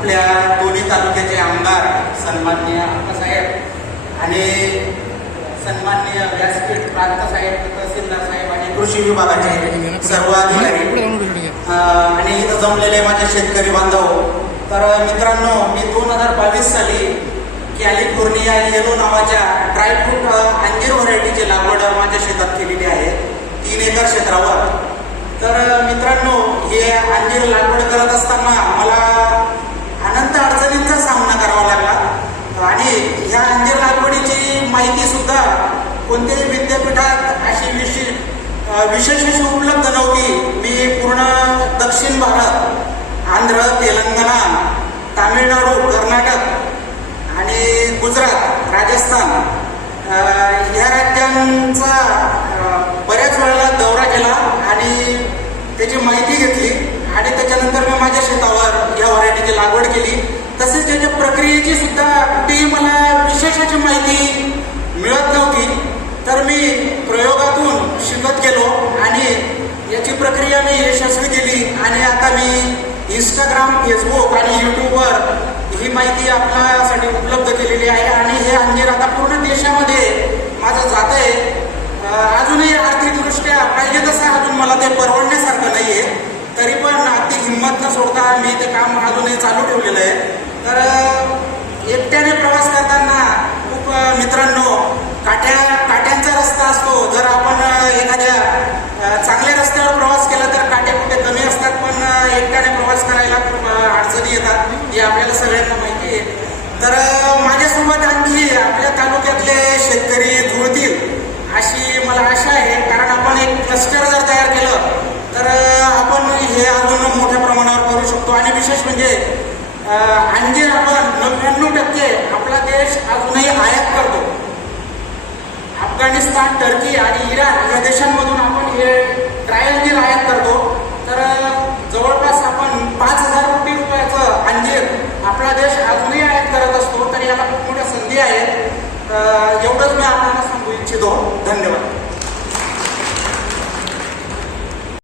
आपल्या दोन्ही तालुक्याचे आमदार सन्माननीय अप्पासाहेब आणि सन्माननीय व्यासपीठ प्रांतसाहेब, तहसीलदार साहेब आणि कृषी विभागाचे सर्व अधिकारी आणि इथं जमलेले माझे शेतकरी बांधव. तर मित्रांनो, मी 2022 साली कॅलिफोर्निया येलो नावाच्या ड्रायफ्रूट अंजीर व्हरायटीची लागवड माझ्या शेतात केलेली आहे 3 एकर क्षेत्रावर. तर मित्रांनो, हे अंजीर लागवड करत असताना मला अनंत अडचणींचा सामना करावा लागला आणि ह्या अंजीर लागवडीची माहिती सुद्धा कोणत्याही विद्यापीठात अशी विशेष उपलब्ध नव्हती. मी पूर्ण दक्षिण भारत, आंध्र, तेलंगणा, तामिळनाडू, कर्नाटक आणि गुजरात, राजस्थान या राज्यांचा बऱ्याच वेळेला दौरा केला आणि त्याची माहिती घेतली आणि त्याच्यानंतर मी माझ्या शेतावर या व्हरायटीची लागवड केली. तसेच त्याच्या प्रक्रियेची सुद्धा कुठेही मला विशेषाची माहिती मिळत नव्हती. तर मी प्रयोगातून शिकत गेलो आणि याची प्रक्रिया मी यशस्वी केली आणि आता मी इंस्टाग्राम, फेसबुक आणि यूट्यूबवर ही माहिती आपल्यासाठी उपलब्ध केलेली आहे आणि हे अंजीर आता पूर्ण देशामध्ये माझं जात आहे. अजूनही आर्थिकदृष्ट्या पाहिजे तसं अजून मला ते परवडण्यासारखं नाही आहे, तरी पण अगदी हिंमत न सोडता मी ते काम अजूनही चालू ठेवलेलं आहे. तर एकट्याने प्रवास करताना खूप मित्रांनो काट्यांचा रस्ता असतो. जर आपण एखाद्या चांगल्या रस्त्यावर प्रवास केला तर काटे कुठे कमी असतात, पण एकट्याने प्रवास करायला खूप अडचणी येतात, हे आपल्याला सगळ्यांना माहिती आहे. तर माझ्यासोबत आणखी आपल्या तालुक्यातले शेतकरी जुळतील अशी मला आशा आहे, कारण आपण एक क्लस्टर जर तयार केलं तर आपण हे अजून मोठ्या प्रमाणावर करू शकतो. आणि विशेष म्हणजे अंजीर आपण 99% आपला देश अजूनही आयात करतो. अफगाणिस्तान, टर्की आणि इराण या देशांमधून आपण हे ड्राय अंजीर आयात करतो. तर जवळपास आपण 5,000 कोटी रुपयाचं अंजीर आपला देश अजूनही आयात करत असतो. तर याला खूप मोठ्या संधी आहेत. एवढंच मी आपल्याला सांगू इच्छितो. धन्यवाद.